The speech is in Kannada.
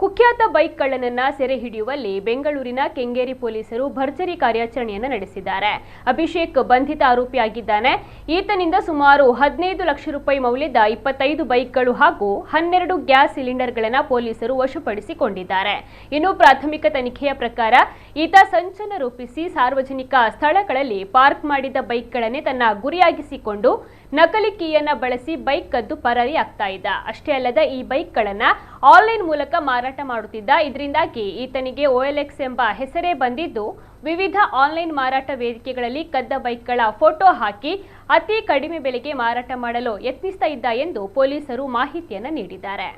ಕುಖ್ಯಾತ ಬೈಕ್ ಕಳ್ಳನನ್ನ ಸೆರೆ ಹಿಡಿಯುವಲ್ಲಿ ಬೆಂಗಳೂರಿನ ಕೆಂಗೇರಿ ಪೊಲೀಸರು ಭರ್ಜರಿ ಕಾರ್ಯಾಚರಣೆಯನ್ನು ನಡೆಸಿದ್ದಾರೆ. ಅಭಿಷೇಕ್ ಬಂಧಿತ ಆರೋಪಿಯಾಗಿದ್ದಾನೆ. ಈತನಿಂದ ಸುಮಾರು 15 ಲಕ್ಷ ರೂಪಾಯಿ ಮೌಲ್ಯದ 25 ಬೈಕ್ಗಳು ಹಾಗೂ 12 ಗ್ಯಾಸ್ ಸಿಲಿಂಡರ್ಗಳನ್ನು ಪೊಲೀಸರು ವಶಪಡಿಸಿಕೊಂಡಿದ್ದಾರೆ. ಇನ್ನು ಪ್ರಾಥಮಿಕ ತನಿಖೆಯ ಪ್ರಕಾರ ಈತ ಸಂಚನ ರೂಪಿಸಿ ಸಾರ್ವಜನಿಕ ಸ್ಥಳಗಳಲ್ಲಿ ಪಾರ್ಕ್ ಮಾಡಿದ ಬೈಕ್ಗಳನ್ನೇ ತನ್ನ ಗುರಿಯಾಗಿಸಿಕೊಂಡು ನಕಲಿ ಕೀಯನ್ನ ಬಳಸಿ ಬೈಕ್ ಕದ್ದು ಪರಾರಿಯಾಗ್ತಾ ಇದ್ದ. ಅಷ್ಟೇ ಅಲ್ಲದೆ ಈ ಬೈಕ್ಗಳನ್ನ ಆನ್ಲೈನ್ ಮೂಲಕ ಮಾರಾಟ ಮಾಡುತ್ತಿದ್ದ. ಇದರಿಂದಾಗಿ ಈತನಿಗೆ OLX ಎಂಬ ಹೆಸರೇ ಬಂದಿದ್ದು, ವಿವಿಧ ಆನ್ಲೈನ್ ಮಾರಾಟ ವೇದಿಕೆಗಳಲ್ಲಿ ಕದ್ದ ಬೈಕ್ಗಳ ಫೋಟೋ ಹಾಕಿ ಅತಿ ಕಡಿಮೆ ಬೆಲೆಗೆ ಮಾರಾಟ ಮಾಡಲು ಯತ್ನಿಸ್ತಾ ಇದ್ದ ಎಂದು ಪೊಲೀಸರು ಮಾಹಿತಿಯನ್ನು ನೀಡಿದ್ದಾರೆ.